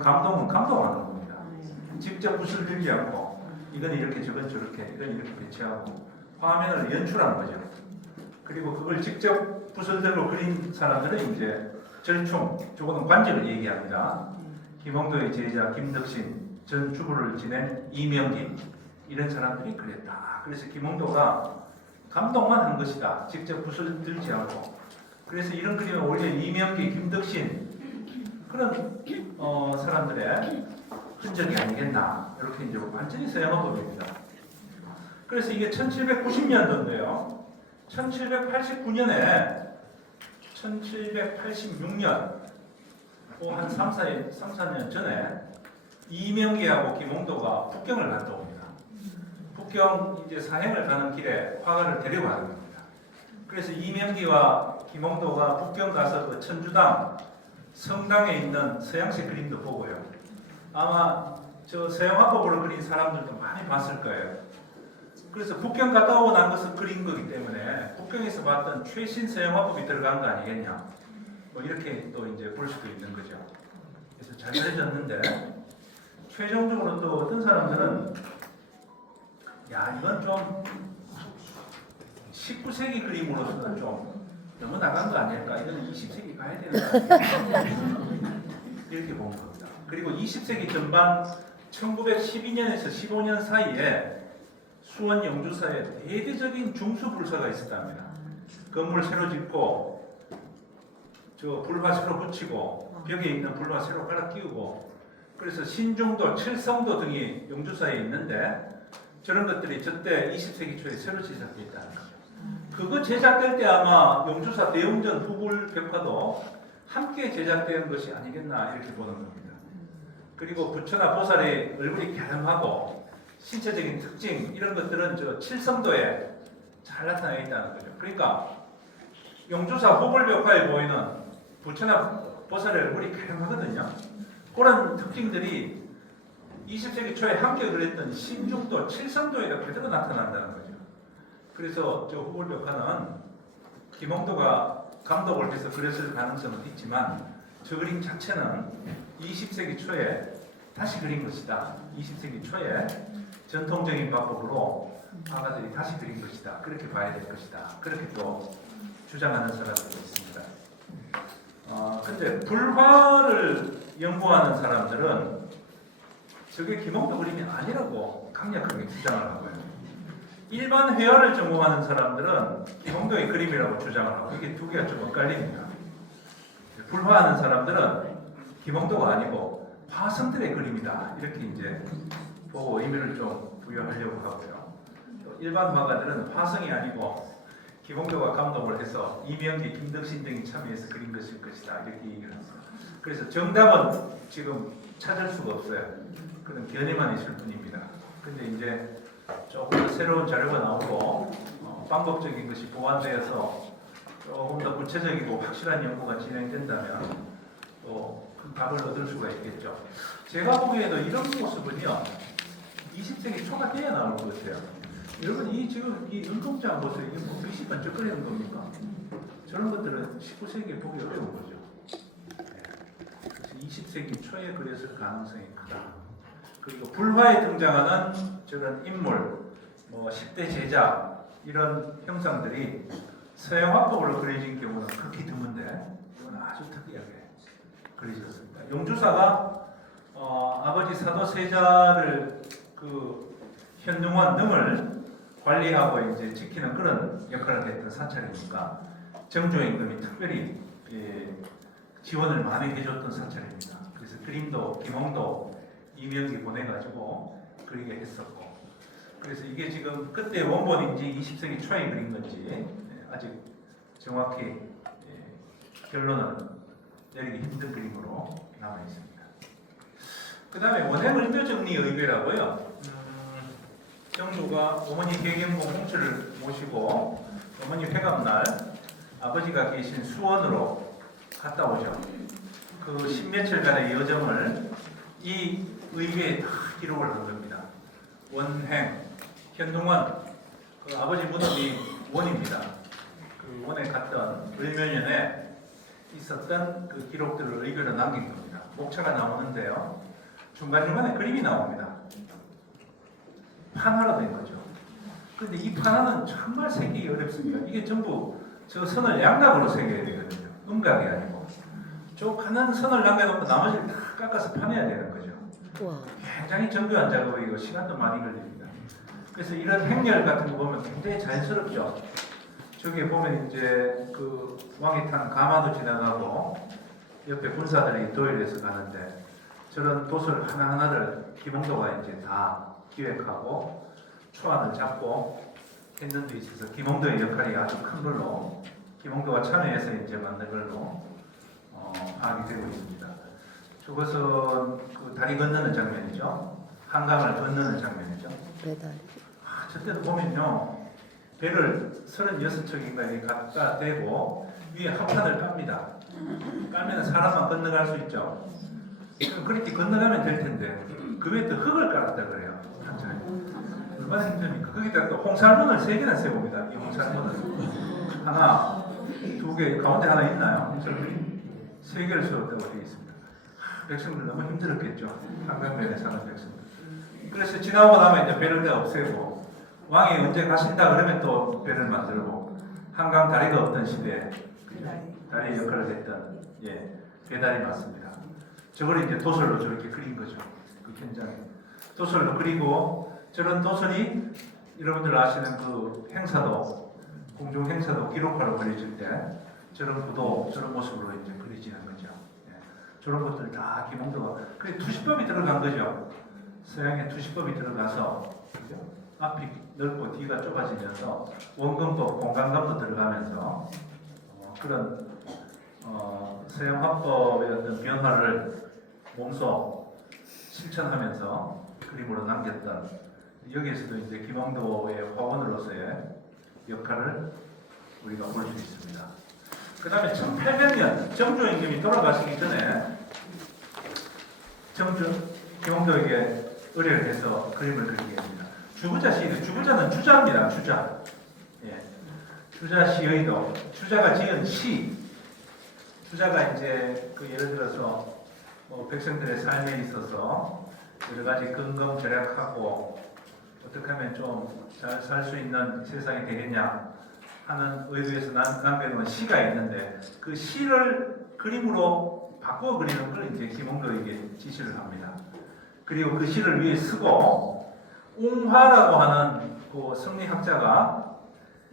감동은 감동하는 겁니다. 직접 붓을 들지 않고 이건 이렇게 저건 저렇게 이건 이렇게 배치하고 화면을 연출한 거죠. 그리고 그걸 직접 붓을 들고 그린 사람들은 이제 절충, 저거는 관직을 얘기합니다. 김홍도의 제자 김덕신, 전주부를 지낸 이명기 이런 사람들이 그랬다. 그래서 김홍도가 감동만 한 것이다. 직접 붓을 들지 않고. 그래서 이런 그림은 오히려 이명기, 김덕신 그런 사람들의 흔적이 아니겠나. 이렇게 이제 완전히 서양화법입니다. 그래서 이게 1790년도인데요. 1789년에 1786년 한 3, 4년 전에 이명기하고 김홍도가 북경을 갔다 옵니다. 북경 이제 사행을 가는 길에 화가를 데려가는 겁니다. 그래서 이명기와 김홍도가 북경 가서 그 천주당 성당에 있는 서양식 그림도 보고요. 아마 저 서양화법으로 그린 사람들도 많이 봤을 거예요. 그래서 북경 갔다 오고 난 것을 그린 거기 때문에 북경에서 봤던 최신 서양화법이 들어간 거 아니겠냐. 뭐 이렇게 또 이제 볼 수도 있는 거죠. 그래서 잘 그려졌는데 최종적으로 또 어떤 사람들은 야 이건 좀 19세기 그림으로서는 좀 너무 나간 거 아닐까? 이건 20세기 가야 되는 거 아닐까? 이렇게 본 겁니다. 그리고 20세기 전반 1912년에서 15년 사이에 수원 영주사에 대대적인 중수불사가 있었답니다. 건물 새로 짓고 저 불화 새로 붙이고 벽에 있는 불화 새로 갈아 끼우고, 그래서 신중도, 칠성도 등이 영주사에 있는데 저런 것들이 저때 20세기 초에 새로 제작됐다는 거죠. 그거 제작될 때 아마 영주사 대웅전 후불 벽화도 함께 제작된 것이 아니겠나 이렇게 보는 겁니다. 그리고 부처나 보살의 얼굴이 갸름하고 신체적인 특징 이런 것들은 저 칠성도에 잘 나타나 있다는 거죠. 그러니까 영주사 후불 벽화에 보이는 부처나 보살의 얼굴이 갸름하거든요. 그런 특징들이 20세기 초에 함께 그렸던 신중도, 칠성도에다 그대로 나타난다는 거죠. 그래서 저 후불 벽화는 김홍도가 감독을 해서 그렸을 가능성은 있지만 저 그림 자체는 20세기 초에 다시 그린 것이다. 20세기 초에 전통적인 방법으로 화가들이 다시 그린 것이다. 그렇게 봐야 될 것이다. 그렇게 또 주장하는 사람들이 있습니다. 근데 불화를 연구하는 사람들은 저게 김홍도 그림이 아니라고 강력하게 주장을 하고요. 일반 회화를 전공하는 사람들은 김홍도의 그림이라고 주장을 하고, 이게 두 개가 좀 엇갈립니다. 불화하는 사람들은 김홍도가 아니고 화성들의 그림이다. 이렇게 이제 보고 의미를 좀 부여하려고 하고요. 일반 화가들은 화성이 아니고 김홍도가 감독을 해서 이명기, 김덕신 등이 참여해서 그린 것일 것이다. 이렇게 얘기를 합니다. 그래서 정답은 지금 찾을 수가 없어요. 그런 견해만 있을 뿐입니다. 근데 이제 조금 더 새로운 자료가 나오고 방법적인 것이 보완되어서 조금 더 구체적이고 확실한 연구가 진행된다면 또 큰 답을 얻을 수가 있겠죠. 제가 보기에도 이런 모습은요 20세기 초가 돼야 나올 것 같아요. 여러분 이 지금 이 눈동자 보세요. 이게 뭐 빛이 번쩍거리는 겁니까? 저런 것들은 19세기에 보기 어려운 거죠. 그래서 20세기 초에 그렸을 가능성이 크다. 그리고 불화에 등장하는 저런 인물, 뭐 10대 제자 이런 형상들이 서양화법으로 그려진 경우는 극히 드문데 이건 아주 특이하게 그려졌습니다. 용주사가 아버지 사도세자를 그 현능원 능을 관리하고 이제 지키는 그런 역할을 했던 사찰이니까 정조 임금이 특별히 지원을 많이 해줬던 사찰입니다. 그래서 그림도 김홍도 이명기 보내가지고 그리게 했었고, 그래서 이게 지금 그때 원본인지 20세기 초에 그린 건지 아직 정확히 결론은 내리기 힘든 그림으로 남아 있습니다. 그 다음에 원해물묘정리의궤라고요. 정조가 어머니 계경공 홍철을 모시고 어머니 회갑날 아버지가 계신 수원으로 갔다 오죠. 그 십몇철간의 여정을 이 의궤에 다 기록을 한 겁니다. 원행, 현동원, 그 아버지 무덤이 원입니다. 그 원에 갔던 을묘년에 있었던 그 기록들을 의궤로 남긴 겁니다. 목차가 나오는데요. 중간중간에 그림이 나옵니다. 판화로 된 거죠. 그런데 이 판화는 정말 새기기 어렵습니다. 이게 전부 저 선을 양각으로 새겨야 되거든요. 음각이 아니고. 저 하나는 선을 남겨놓고 나머지를 다 깎아서 파내야 되는 거죠. 우와. 굉장히 정교한 작업이고 시간도 많이 걸립니다. 그래서 이런 행렬 같은 거 보면 굉장히 자연스럽죠. 저기 보면 이제 그 왕이 탄 가마도 지나가고 옆에 군사들이 도열해서 가는데 저런 도술 하나하나를 김홍도가 이제 다 기획하고 초안을 잡고 했는 데 있어서 김홍도의 역할이 아주 큰 걸로 김홍도가 참여해서 이제 만든 걸로 파악이 되고 있습니다. 저것은 그 다리 건너는 장면이죠. 한강을 건너는 장면이죠. 배달. 저때도 보면요, 배를 36척인가 이렇게 갖다 대고 위에 합판을 깝니다. 깔면 사람만 건너갈 수 있죠. 그럼 그렇게 건너가면 될 텐데 그 위에 또 흙을 깔았다 그래요. 한참 얼마나 힘듭니까? 거기다 또 홍살문을 3개나 세웁니다. 이 홍살문을 하나, 2개, 가운데 하나 있나요? 홍살문이 3개를 세웠다고 되어 있습니다. 백성들 너무 힘들었겠죠. 한강변에 사는 백성들. 그래서 지나고 나면 이제 배를 다 없애고 왕이 언제 가신다 그러면 또 배를 만들고 한강 다리가 없던 시대에 다리 역할을 했던 배달이 맞습니다. 저걸 이제 도설로 저렇게 그린 거죠. 그 현장에 도설로 그리고 저런 도설이 여러분들 아시는 그 행사도 공중 행사도 기록화로 그려질 때 저런 구도 저런 모습으로 이제 그려지는 거죠. 저런 것들 다 김홍도가 그래 투시법이 들어간 거죠. 서양의 투시법이 들어가서 그죠? 앞이 넓고 뒤가 좁아지면서 원근법, 공간감도 들어가면서 그런 서양 화법의 어떤 변화를 몸소 실천하면서 그림으로 남겼던 여기에서도 이제 김홍도의 화원으로서의 역할을 우리가 볼 수 있습니다. 그 다음에 1800년 정조 임금이 돌아가시기 전에 김홍도에게 의뢰를 해서 그림을 그리게 합니다. 주부자 시의도, 주부자는 주자입니다. 주자. 주자 시의도, 주자가 지은 시. 주자가 이제 그 예를 들어서 백성들의 삶에 있어서 여러 가지 근검절약하고 어떻게 하면 좀 잘 살 수 있는 세상이 되겠냐 하는 의도에서 남겨놓은 시가 있는데 그 시를 그림으로 바꾸어 그리는 걸 이제 김홍도에게 지시를 합니다. 그리고 그 시를 위에 쓰고 옹화라고 하는 그 성리학자가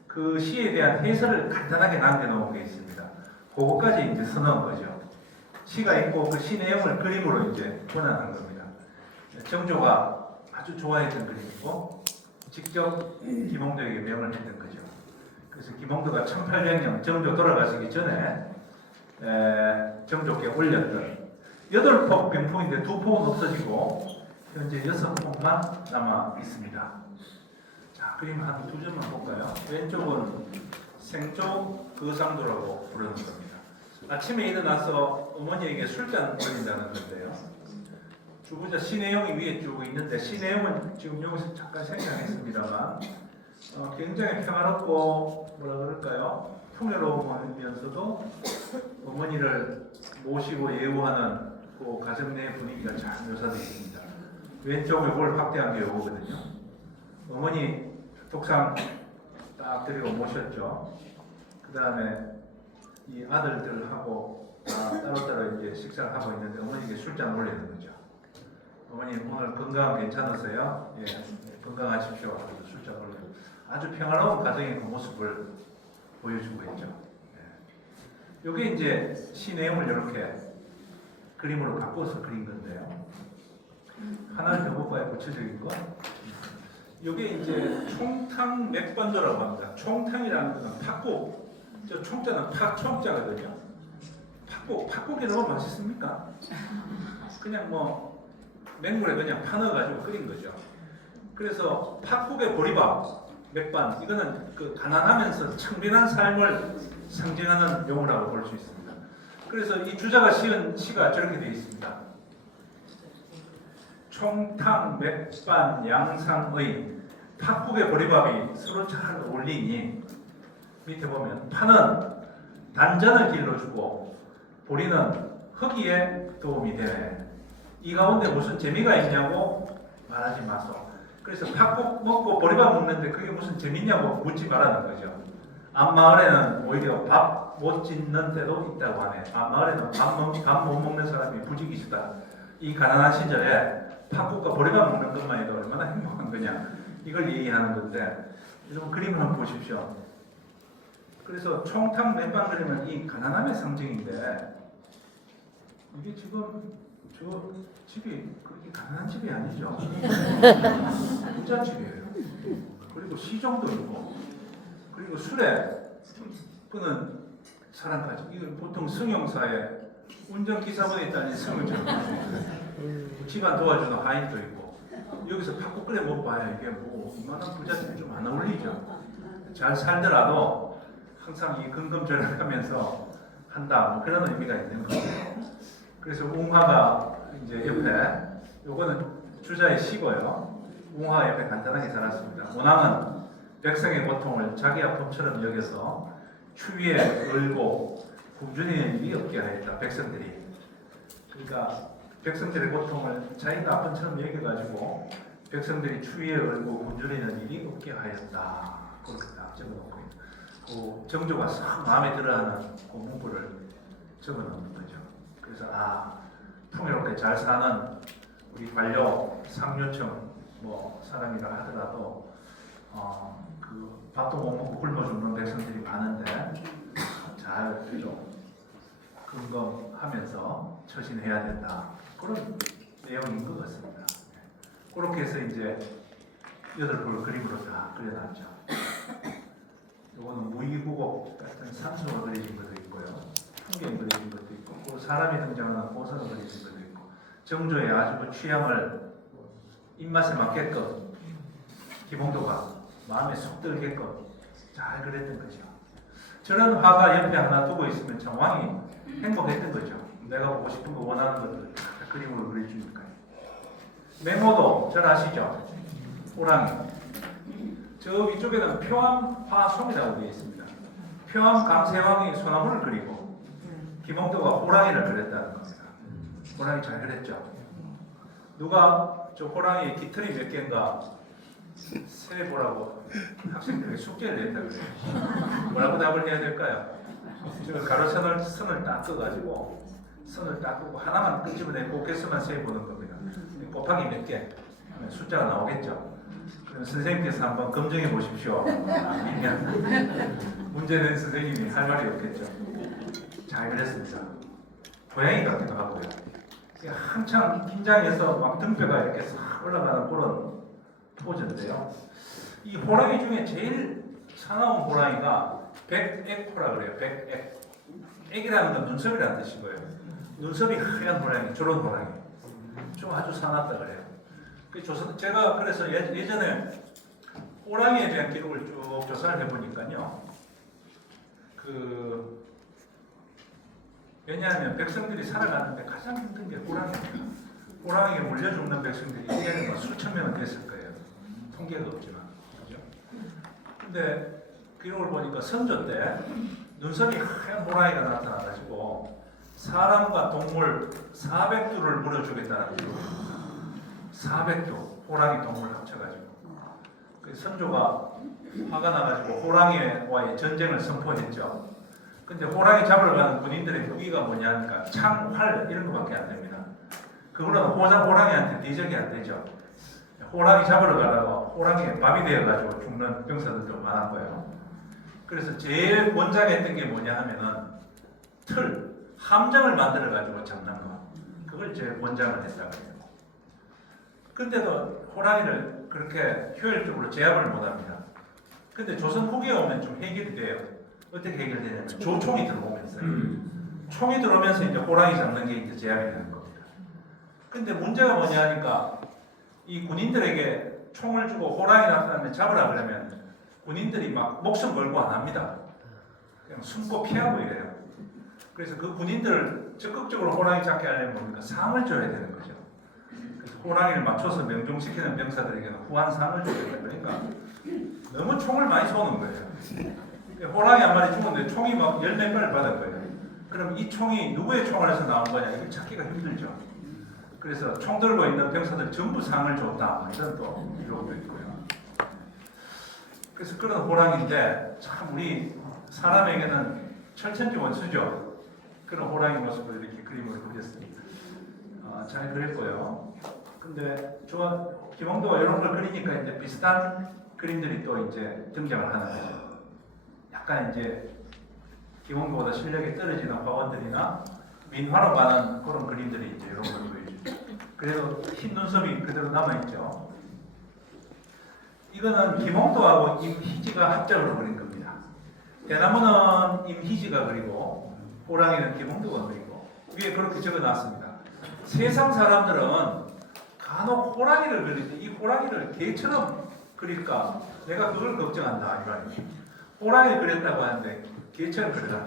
그 시에 대한 해설을 간단하게 남겨놓은 게 있습니다. 그거까지 이제 써놓은 거죠. 시가 있고 그 시 내용을 그림으로 이제 번안한 겁니다. 정조가 아주 좋아했던 그림이고 직접 김홍도에게 명을 했던 거죠. 그래서 김홍도가 1800년 정조 돌아가시기 전에 정조께 올렸던 8폭 병풍인데 2폭은 없어지고 현재 6폭만 남아 있습니다. 자, 그림 한 2점만 볼까요? 왼쪽은 생조 거상도라고 부르는 겁니다. 아침에 일어나서 어머니에게 술잔 올린다는 건데요. 주부자 시 내용이 위에 쭉 있는데 시 내용은 지금 여기서 잠깐 생략했습니다만 굉장히 평화롭고 뭐라 그럴까요? 풍요로우면서도 어머니를 모시고 예우하는 그 가정 내 분위기가 잘 묘사되어 있습니다. 왼쪽을 볼 확대한 게 이거거든요. 어머니 독상 딱 드리고 모셨죠. 그 다음에 이 아들들하고 따로따로 이제 식사를 하고 있는데 어머니께 술잔 올리는 거죠. 어머니 오늘 건강 괜찮으세요? 예, 건강하십시오. 그래서 술잔 올리고 아주 평화로운 가정의 그 모습을 보여주고 있죠. 예. 이게 이제 시 내용을 이렇게 그림으로 바꿔서 그린 건데요. 하나는 요거과의 구체적인 거. 이게 이제 총탕 맥반도라고 합니다. 총탕이라는 것은 팥국. 저 총자는 팥총자거든요. 팥국이 너무 맛있습니까? 그냥 뭐 맹물에 그냥 파 넣어가지고 끓인 거죠. 그래서 팥국의 보리밥, 맥반 이거는 그 가난하면서 청빈한 삶을 상징하는 용어라고 볼 수 있습니다. 그래서 이 주자가 지은 시가 저렇게 되어 있습니다. 총탕, 맥반, 양상의 팥국의 보리밥이 서로 잘 어울리니 밑에 보면 파는 단전을 길러주고 보리는 허기에 도움이 되네. 이 가운데 무슨 재미가 있냐고 말하지 마소. 그래서 팥국 먹고 보리밥 먹는데 그게 무슨 재밌냐고 묻지 말라는 거죠. 앞마을에는 오히려 밥 못 짓는 데도 있다고 하네. 앞마을에는 밥 못 먹는 사람이 부지기수다. 이 가난한 시절에 팥국과 보리밥 먹는 것만 해도 얼마나 행복한 거냐. 이걸 얘기하는 건데 여러분 그림을 한번 보십시오. 그래서 총탕 맨방 그림은 이 가난함의 상징인데 이게 지금 저 집이 그렇게 가난한 집이 아니죠. 부자 집이에요. 그리고 시정도 있고 그리고 술에 끄는 사람까지. 이건 보통 승용사에 운전기사분이 있다니 승을 잘 집안 도와주는 하인도 있고 여기서 팥국 끓여 먹어봐야 이게 뭐 이만한 부잣집이 좀 안 어울리죠. 잘 살더라도 항상 이 근검절약하면서 한다 뭐 그런 의미가 있는 거예요. 그래서 웅화가 이제 옆에 요거는 주자의 시고요. 웅화 옆에 간단하게 달았습니다. 원앙은 백성의 고통을 자기 아픔처럼 여겨서 추위에 얼고 굶주리는 일이 없게 하였다. 백성들이. 그러니까 백성들의 고통을 자기가 아픔처럼 여겨가지고 백성들이 추위에 얼고 굶주리는 일이 없게 하였다. 그렇게 딱 적어놓고 그 정조가 싹 마음에 들어하는 그 문구를 적어놓는 거죠. 그래서 풍요롭게 잘 사는 우리 관료, 상류층 뭐 사람이라 하더라도 그 밥도 못 먹고 굶어 죽는 백성들이 많은데 잘 좀 근검하면서 처신해야 된다. 그런 내용인 것 같습니다. 그렇게 해서 이제 8볼 그림으로 다 그려놨죠. 이거는 무의구곡 같은 산수가 그려진 것도 있고요. 풍경 그려진 것도 있고 그 사람이 등장하는 고사가 그려진 것도 있고 정조의 아주 그 취향을 입맛에 맞게끔 기봉도가 마음에 쏙 들게끔 잘 그렸던 거죠. 저런 화가 옆에 하나 두고 있으면 참 왕이 행복했던 거죠. 내가 보고 싶은 거 원하는 것들 다 그림으로 그려주니까요. 메모도 잘 아시죠? 호랑이. 저 위쪽에는 표암화솜이라고 되어 있습니다. 표암 감세왕이 소나무를 그리고 김홍도가 호랑이를 그렸다는 겁니다. 호랑이 잘 그렸죠? 누가 저 호랑이 깃털이 몇 개인가 세보라고 학생들에게 숙제를 냈다 그래요. 뭐라고 답을 해야 될까요? 지금 가로선을 딱 떠가지고 선을 딱 끄고 하나만 끄집어내고 개수만 세보는 겁니다. 곱하기 몇 개 숫자가 나오겠죠. 그럼 선생님께서 한번 검증해 보십시오. 문제는 선생님이 할 말이 없겠죠. 잘 그렸습니다. 고양이 같기도 하고요. 한창 긴장해서 막 등뼈가 이렇게 싹 올라가는 그런 포즈인데요. 이 호랑이 중에 제일 사나운 호랑이가 백액호라 그래요. 백액. 액이라는 건 눈썹이라는 뜻이고요. 눈썹이 하얀 호랑이, 저런 호랑이. 좀 아주 사납다 그래요. 제가 그래서 예전에 호랑이에 대한 기록을 쭉 조사를 해보니까요. 왜냐하면 백성들이 살아가는데 가장 힘든 게 호랑이입니다. 호랑이에 물려 죽는 백성들이 이제는 수천 명은 됐을 거예요. 통계가 없지만. 그죠? 근데 기록을 보니까 선조 때 눈썹이 하얀 호랑이가 나타나가지고 사람과 동물 400두를 물어주겠다는 기록입니다. 400두 호랑이 동물 합쳐가지고 선조가 화가 나가지고 호랑이와의 전쟁을 선포했죠. 근데 호랑이 잡으러 가는 군인들의 무기가 뭐냐니까 창, 활 이런 거밖에 안 됩니다. 그거는 호랑이한테 대적이 안 되죠. 호랑이 잡으러 가다가 호랑이에 밥이 되어가지고 죽는 병사들도 많았고요. 그래서 제일 권장했던 게 뭐냐 하면은 틀, 함정을 만들어가지고 잡는 거. 그걸 제일 권장을 했다고 해요. 근데도 호랑이를 그렇게 효율적으로 제압을 못합니다. 근데 조선 후기에 오면 좀 해결이 돼요. 어떻게 해결되냐면 조총이 들어오면서 총이 들어오면서 이제 호랑이 잡는 게 이제 제압이 되는 겁니다. 근데 문제가 뭐냐 하니까 이 군인들에게 총을 주고 호랑이 나타나면 잡으라 그러면 군인들이 막 목숨 걸고 안 합니다. 그냥 숨고 피하고 이래요. 그래서 그 군인들을 적극적으로 호랑이 잡게 하려면 뭡니까? 상을 줘야 되는 거죠. 그래서 호랑이를 맞춰서 명중시키는 병사들에게는 후한상을 줘야 돼요. 그러니까 너무 총을 많이 쏘는 거예요. 호랑이 한 마리 죽었는데 총이 막 10몇 발을 받은 거예요. 그럼 이 총이 누구의 총알에서 나온 거냐? 이걸 찾기가 힘들죠. 그래서 총 들고 있는 병사들 전부 상을 줬다. 이런 또 기록도 있고요. 그래서 그런 호랑이인데 참 우리 사람에게는 철천지 원수죠. 그런 호랑이 모습을 이렇게 그림으로 그렸습니다. 잘 그렸고요. 근데 김홍도가 이런 걸 그리니까 이제 비슷한 그림들이 또 이제 등장을 하는 거죠. 약간 이제 김홍도보다 실력이 떨어지는 화원들이나 민화로 가는 그런 그림들이 이제 이런 걸 보여주죠. 그래도 흰 눈썹이 그대로 남아있죠. 이거는 김홍도하고 임희지가 합작으로 그린 겁니다. 대나무는 임희지가 그리고 호랑이는 김홍도가 그리고 위에 그렇게 적어놨습니다. 세상 사람들은 간혹 호랑이를 그릴 때 이 호랑이를 개처럼 그릴까 내가 그걸 걱정한다. 호랑이를 그렸다고 하는데 개처럼 그려라.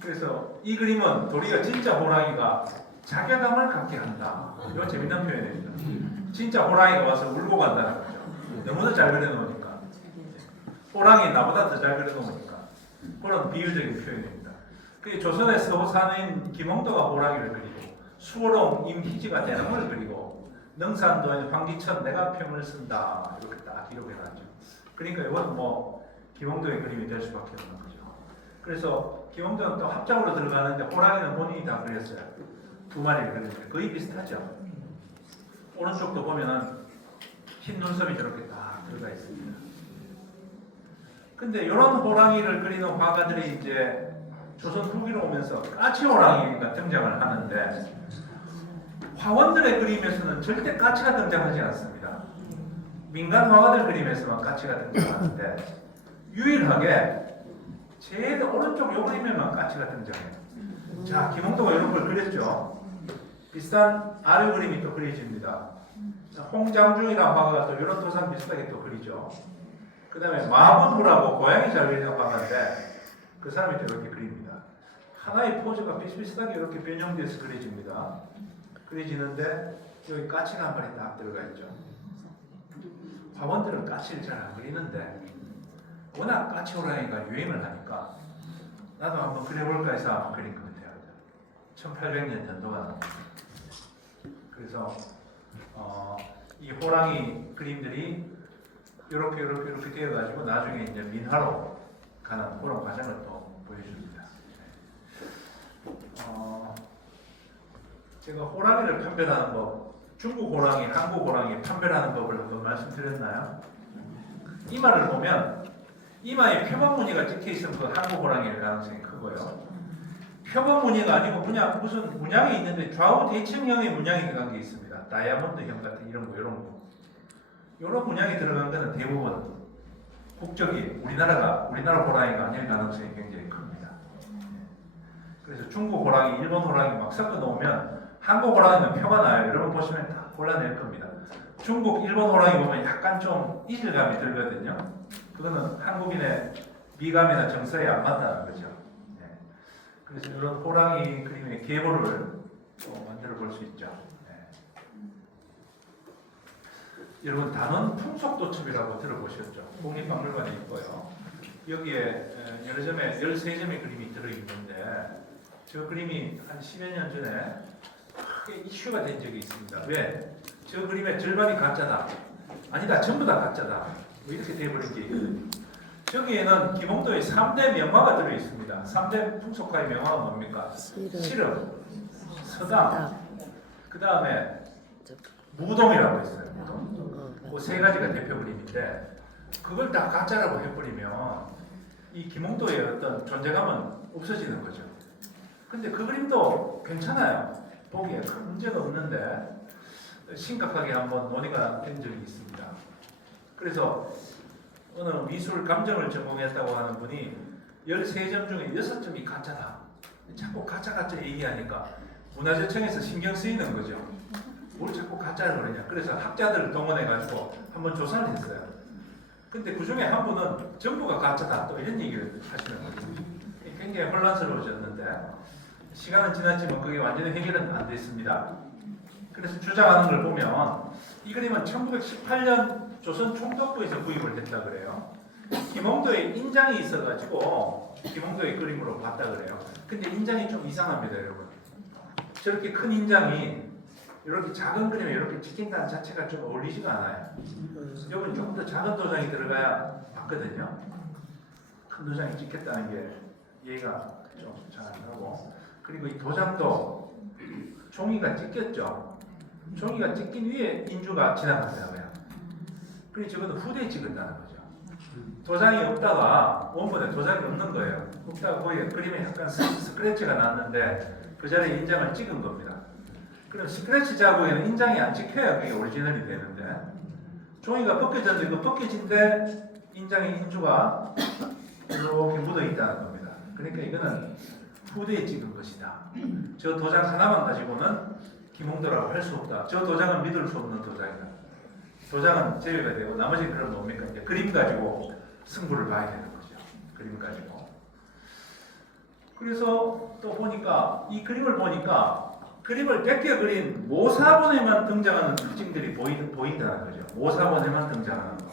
그래서 이 그림은 도리어 진짜 호랑이가 자괴감을 갖게 한다. 이거 재밌는 표현입니다. 진짜 호랑이가 와서 울고 간다는 거죠. 너무나 잘 그려놓으니까. 호랑이 나보다 더 잘 그려놓으니까. 그런 비유적인 표현입니다. 그 조선에서 사는 김홍도가 호랑이를 그리고 수호롱 임희지가 대나무를 그리고 능산도인 황기천 내가 평을 쓴다. 이렇게 딱 기록해놨죠. 그러니까 이건 뭐 김홍도의 그림이 될 수밖에 없는 거죠. 그래서 김홍도는 또 합작으로 들어가는데 호랑이는 본인이 다 그렸어요. 두 마리를 그렸는데 거의 비슷하죠. 오른쪽도 보면은 흰 눈썹이 저렇게 딱 들어가 있습니다. 근데 이런 호랑이를 그리는 화가들이 이제 조선 후기로 오면서 까치 호랑이가 등장을 하는데 화원들의 그림에서는 절대 까치가 등장하지 않습니다. 민간 화가들 그림에서만 까치가 등장하는데 유일하게 제일 오른쪽 요 그림에만 까치가 등장해요. 자, 김홍도가 이런 걸 그렸죠. 비슷한 아류 그림이 또 그려집니다. 홍장중이라는 화가가 또 이런 토상 비슷하게 또 그리죠. 그 다음에 마분후라고 고양이 잘 그리는 화가인데 그 사람이 또 이렇게 그립니다. 하나의 포즈가 비슷비슷하게 이렇게 변형돼서 그려집니다. 그려지는데 여기 까치가 한 마리 딱 들어가 있죠. 화원들은 까치를 잘 안 그리는데 워낙 까치 호랑이가 유행을 하니까 나도 한번 그려볼까 해서 한번 그린 것 같아요. 1800년 연도가 나옵니다. 그래서 이 호랑이 그림들이 이렇게 되어가지고 나중에 이제 민화로 가는 그런 과정을 또 보여줍니다. 제가 호랑이를 판별하는 법, 중국 호랑이, 한국 호랑이 판별하는 법을 한번 말씀드렸나요? 이마를 보면 이마에 표범 무늬가 찍혀 있으면 그 한국 호랑이일 가능성이 크고요. 표범 무늬가 아니고 그냥 무슨 문양이 있는데 좌우 대칭형의 문양이 들어간 게 있습니다. 다이아몬드형 같은 이런 거. 이런 문양이 들어간 거는 대부분 국적이 우리나라 호랑이가 아닐 가능성이 굉장히 큽니다. 그래서 중국 호랑이, 일본 호랑이 막 섞어 놓으면 한국 호랑이는 표가 나요. 여러분 보시면 다 골라낼 겁니다. 중국, 일본 호랑이 보면 약간 좀 이질감이 들거든요. 그거는 한국인의 미감이나 정서에 안 맞다는 거죠. 네. 그래서 이런 호랑이 그림의 계보를 만들어 볼 수 있죠. 네. 여러분 단원 풍속도첩이라고 들어보셨죠? 국립박물관에 있고요. 여기에 여러 점에 13점의 그림이 들어있는데 저 그림이 한 10여 년 전에 크게 이슈가 된 적이 있습니다. 왜? 저 그림의 절반이 가짜다. 아니다, 전부 다 가짜다. 뭐 이렇게 돼버린 게 있거든요. 저기에는 김홍도의 3대 명화가 들어 있습니다. 3대 풍속화의 명화가 뭡니까? 실험, 서당, 그 다음에 무동이라고 있어요. 그 세 가지가 대표 그림인데 그걸 다 가짜라고 해버리면 이 김홍도의 어떤 존재감은 없어지는 거죠. 근데 그 그림도 괜찮아요. 보기에 큰 문제가 없는데 심각하게 한번 논의가 된 적이 있습니다. 그래서 어느 미술 감정을 전공했다고 하는 분이 13점 중에 6점이 가짜다. 자꾸 가짜 얘기하니까 문화재청에서 신경 쓰이는 거죠. 뭘 자꾸 가짜를 그러냐. 그래서 학자들을 동원해가지고 한번 조사를 했어요. 근데 그 중에 한 분은 전부가 가짜다. 또 이런 얘기를 하시는 거죠. 굉장히 혼란스러워졌는데 시간은 지났지만 그게 완전히 해결은 안 됐습니다. 그래서 주장하는 걸 보면 이 그림은 1918년 조선 총독부에서 구입을 했다 그래요. 김홍도의 인장이 있어가지고 김홍도의 그림으로 봤다 그래요. 근데 인장이 좀 이상합니다, 여러분. 저렇게 큰 인장이 이렇게 작은 그림에 이렇게 찍힌다는 자체가 좀 어울리지가 않아요. 여기 조금 더 작은 도장이 들어가야 맞거든요. 큰 도장이 찍혔다는 게 이해가 좀 잘 안 가고, 그리고 이 도장도 종이가 찍혔죠. 종이가 찍힌 위에 인주가 지나갔어요. 그리고 저거는 후대에 찍었다는 거죠. 도장이 없다가 원본에 도장이 없는 거예요. 없다가 거기에 그림에 약간 스크래치가 났는데 그 자리에 인장을 찍은 겁니다. 그럼 스크래치 자국에는 인장이 안 찍혀야 그게 오리지널이 되는데 종이가 벗겨졌는데 그 벗겨진 데 인장의 인주가 이렇게 묻어 있다는 겁니다. 그러니까 이거는 후대에 찍은 것이다. 저 도장 하나만 가지고는 김홍도라고 할 수 없다. 저 도장은 믿을 수 없는 도장이다. 도장은 제외가 되고 나머지는 그럼 뭡니까? 이제 그림 가지고 승부를 봐야 되는 거죠. 그림 가지고. 그래서 또 보니까 이 그림을 보니까 그림을 베껴 그린 모사본에만 등장하는 특징들이 보인다는 거죠. 모사본에만 등장하는 거.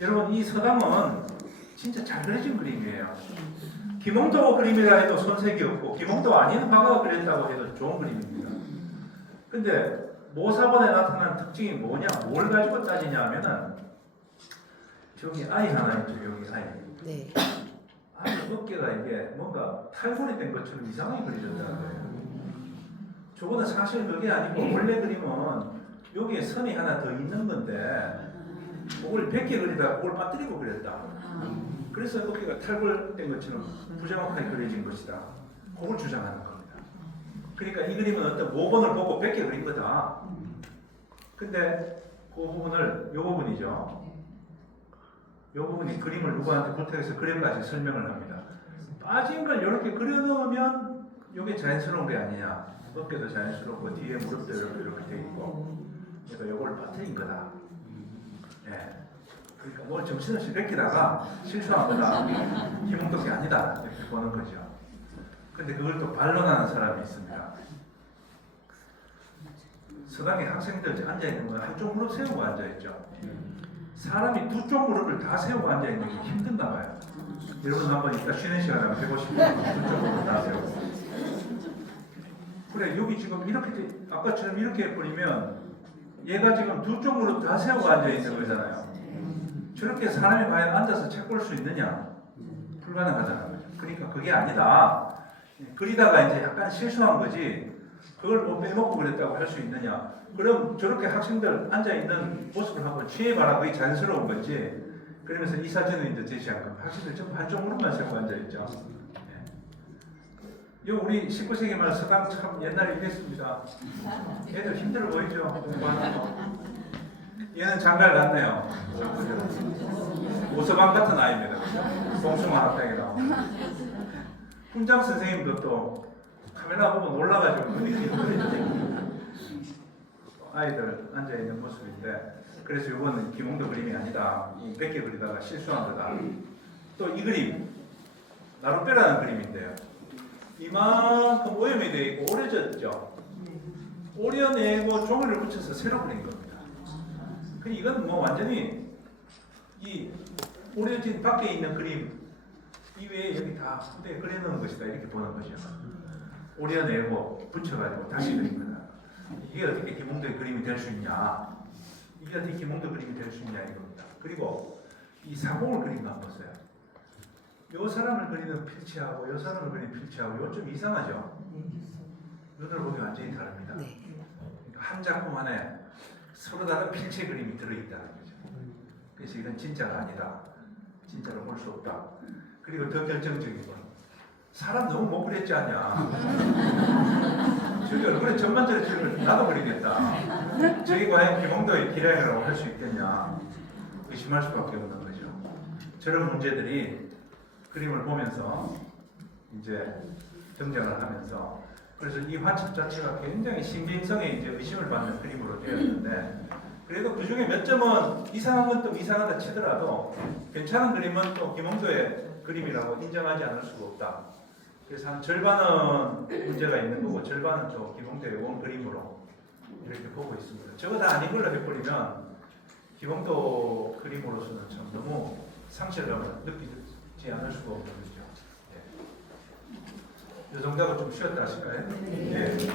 여러분 이 서당은 진짜 잘 그려진 그림이에요. 김홍도 그림이라 해도 손색이 없고 김홍도 아닌 화가가 그렸다고 해도 좋은 그림입니다. 근데 모사본에 나타나는 특징이 뭐냐? 뭘 가지고 따지냐 하면은 저기 아이 하나 있죠. 여기 아이. 네. 아이 어깨가 이게 뭔가 탈골이 된 것처럼 이상하게 그려졌다는 거예요. 저거는 사실 그게 아니고 원래 그림은 여기에 선이 하나 더 있는 건데 그걸 100개 그리다가 그걸 빠뜨리고 그렸다. 그래서 어깨가 탈골된 것처럼 부정확하게 그려진 것이다. 그걸 주장하는 겁니다. 그러니까 이 그림은 어떤 모본을 보고 100개 그린 거다. 근데 그 부분을 요 부분이죠. 요 부분이 그림을 누구한테 부탁해서 그림까지 설명을 합니다. 빠진 걸 이렇게 그려 넣으면 이게 자연스러운 게 아니냐. 어깨도 자연스럽고 뒤에 무릎도 이렇게 돼 있고, 그러니까 이걸 빠뜨린 거다. 예. 그러니까 뭘 정신없이 베끼다가 실수한 거다. 김홍도가 아니다. 이렇게 보는 거죠. 근데 그걸 또 반론하는 사람이 있습니다. 서당에 학생들 앉아 있는 건 한쪽 무릎 세우고 앉아 있죠. 사람이 두 쪽 무릎을 다 세우고 앉아 있는 게 힘든가 봐요. 여러분 한번 이따 쉬는 시간에 한번 해보시면 두 쪽 무릎 다 세우고. 그래 여기 지금 이렇게 아까처럼 이렇게 해버리면 얘가 지금 두 쪽 무릎 다 세우고 앉아 있는 거잖아요. 저렇게 사람이 과연 앉아서 책 볼 수 있느냐? 불가능하다는 거죠. 그러니까 그게 아니다. 그리다가 이제 약간 실수한 거지. 그걸 뭐 빼먹고 그랬다고 할 수 있느냐? 그럼 저렇게 학생들 앉아 있는 모습을 한번 취해봐라. 그게 자연스러운 거지. 그러면서 이 사진을 이제 제시한 겁니다. 학생들 전부 한쪽 무릎만 세우고 앉아 있죠. 이 우리 19세기 말 서당 참 옛날에 이랬습니다. 애들 힘들어 보이죠? 공부하는 거. 얘는 장가를 갔네요. 오서방 같은 아이입니다. 봉숭아 학당에 나오고. 훈장 선생님도 또 카메라 보고 놀라가지고 눈이 힘들어요. 아이들 앉아있는 모습인데 그래서 이거는 김홍도 그림이 아니다. 이 100개 그리다가 실수한 거다. 또 이 그림 나룻배라는 그림인데요. 이만큼 오염이 되어 있고 오래졌죠. 오려내고 종이를 붙여서 새로 그린 겁니다. 이건 뭐 완전히 이 오려진 밖에 있는 그림 이외에 여기 다 후대에 그려놓은 것이다 이렇게 보는 거죠. 오려내고 붙여가지고 다시 그린 거다. 이게 어떻게 김홍도의 그림이 될 수 있냐? 이게 어떻게 김홍도 그림이 될 수 있냐 이겁니다. 그리고 이 사공을 그린 거 한번 보세요. 요 사람을 그리는 필체하고 요 사람을 그리는 필체하고 요 좀 이상하죠? 요들 보기 완전히 다릅니다. 그러니까 한 작품 안에 서로 다른 필체 그림이 들어있다는 거죠. 그래서 이건 진짜가 아니다. 진짜로 볼 수 없다. 그리고 더 결정적인 건 사람 너무 못 그렸지 않냐. 저기 얼굴에 전반적으로 지금 나도 그리겠다. 저기 과연 김홍도의 기량이라고 할 수 있겠냐. 의심할 수밖에 없는 거죠. 저런 문제들이 그림을 보면서 이제 등장을 하면서 그래서 이 화첩 자체가 굉장히 신빙성에 이제 의심을 받는 그림으로 되어 있는데 그래도 그 중에 몇 점은 이상한 건 또 이상하다 치더라도 괜찮은 그림은 또 김홍도의 그림이라고 인정하지 않을 수가 없다. 그래서 한 절반은 문제가 있는 거고 절반은 또 김홍도의 원 그림으로 이렇게 보고 있습니다. 저거 다 아닌 걸로 해버리면 김홍도 그림으로서는 참 너무 상실감을 느끼지 않을 수가 없는 거죠. 이 정도하고 좀 쉬었다 하실까요? 네. 네.